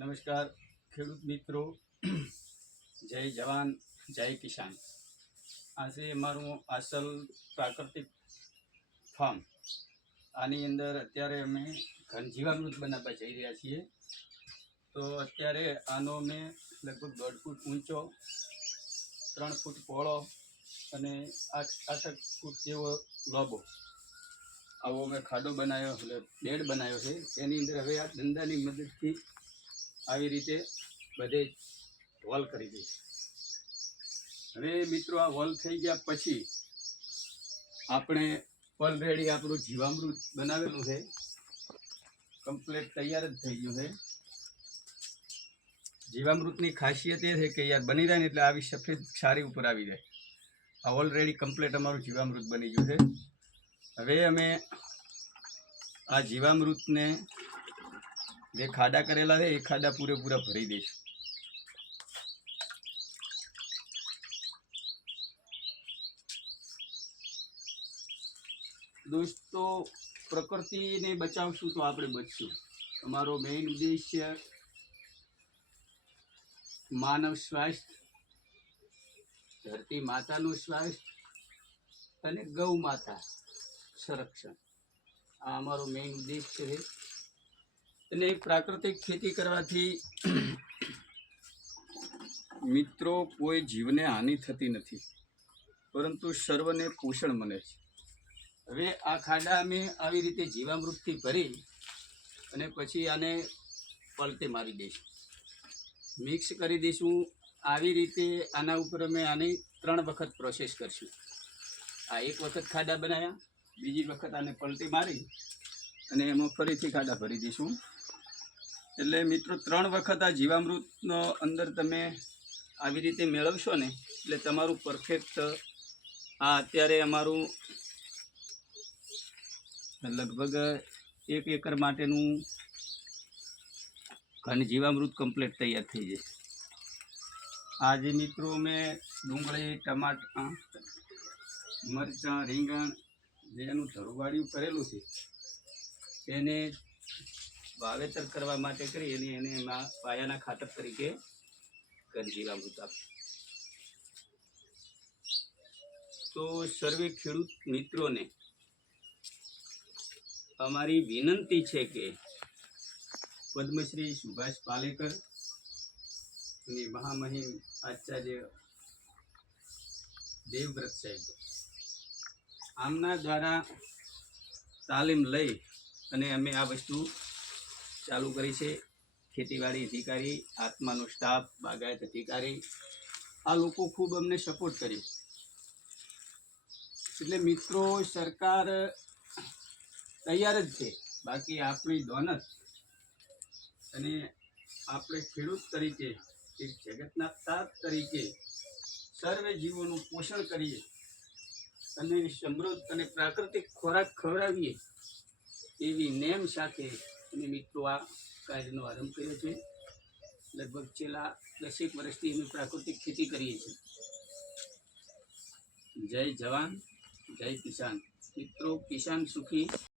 નમસ્કાર ખેડૂત મિત્રો, જય જવાન જય કિસાન। આજે અમારું અસલ પ્રાકૃતિક ફાર્મ, આની અંદર અત્યારે અમે ઘન જીવામૃત બનાવવા જઈ રહ્યા છીએ। તો અત્યારે આનો અમે લગભગ 1.5 ફૂટ ઊંચો, 3 ફૂટ પહોળો અને 8 ફૂટ જેવો લાંબો આવો અમે ખાડો બનાવ્યો, એટલે બેડ બનાવ્યો છે। તેની અંદર હવે આ દંડાની મદદથી આવી રીતે બધે વોલ કરી દઈશ। હવે મિત્રો આ વોલ થઈ ગયા પછી આપણે ઓલરેડી આપણું જીવામૃત બનાવેલું છે, કમ્પ્લીટ તૈયાર જ થઈ ગયું છે। જીવામૃતની ખાસિયત એ છે કે યાર બની જાય ને એટલે આવી સફેદ સારી ઉપર આવી જાય। આ ઓલરેડી કમ્પ્લીટ અમારું જીવામૃત બની ગયું છે। હવે અમે આ જીવામૃતને જે ખાડા કરેલા છે એ ખાડા પૂરેપૂરા ભરી દઈશું। દોસ્તો, પ્રકૃતિને બચાવશું તો આપણે બચશું। અમારો મેઇન ઉદ્દેશ્ય માનવ સ્વાસ્થ્ય, ધરતી માતાનું સ્વાસ્થ્ય અને ગૌ માતા સંરક્ષણ, આ અમારો મેઇન ઉદ્દેશ્ય છે। અને પ્રાકૃતિક ખેતી કરવાથી મિત્રો કોઈ જીવને હાનિ થતી નથી, પરંતુ સર્વને પોષણ મળે છે। હવે આ ખાડા અમે આવી રીતે જીવામૃતથી ભરી અને પછી આને પલટે મારી દઈશું, મિક્સ કરી દઈશું। આવી રીતે આના ઉપર અમે આની 3 વખત પ્રોસેસ કરશું। આ એક વખત ખાડા બનાવ્યા, બીજી વખત આને પલટી મારી અને એમાં ફરીથી ખાડા ભરી દઈશું। એટલે મિત્રો 3 વખત આ જીવામૃતનો અંદર તમે આવી રીતે મેળવશો ને એટલે તમારું પરફેક્ટ આ અત્યારે અમારું લગભગ 1 એકર માટેનું ઘન જીવામૃત કમ્પ્લીટ તૈયાર થઈ જશે। આજે મિત્રો મેં ડુંગળી, ટમાટા, મરચાં, રીંગણ જેનું ધરુવાડિયું કરેલું છે એને વાવેતર કરવા માટે કરી અને એને એમાં પાયાના ખાતર તરીકે ઘન જીવામૃત આપ્યું। તો સર્વે ખેડૂત મિત્રોને અમારી વિનંતી છે કે પદ્મશ્રી સુભાષ પાલેકર અને મહામહિમ આચાર્ય દેવવ્રત સાહેબ આમના દ્વારા તાલીમ લઈ અને અમે આ વસ્તુ ચાલુ કરી છે। ખેતીવાડી અધિકારી, આત્માનો સ્ટાફ, બાગાયત અધિકારી આ લોકો ખૂબ અમને સપોર્ટ કર્યો। એટલે મિત્રો સરકાર તૈયાર જ છે, બાકી આપણી દોનત અને આપણે ખેડૂત તરીકે એક જગતના તાત તરીકે સર્વે જીવોનું પોષણ કરીએ અને સમૃદ્ધ અને પ્રાકૃતિક ખોરાક ખવડાવીએ એવી નેમ સાથે અમે મિત્રો આ કાર્યનો આરંભ કર્યો છે। લગભગ છેલ્લા 10 વર્ષથી અમે પ્રાકૃતિક ખેતી કરીએ છીએ। જય જવાન જય કિસાન। મિત્રો, કિસાન સુખી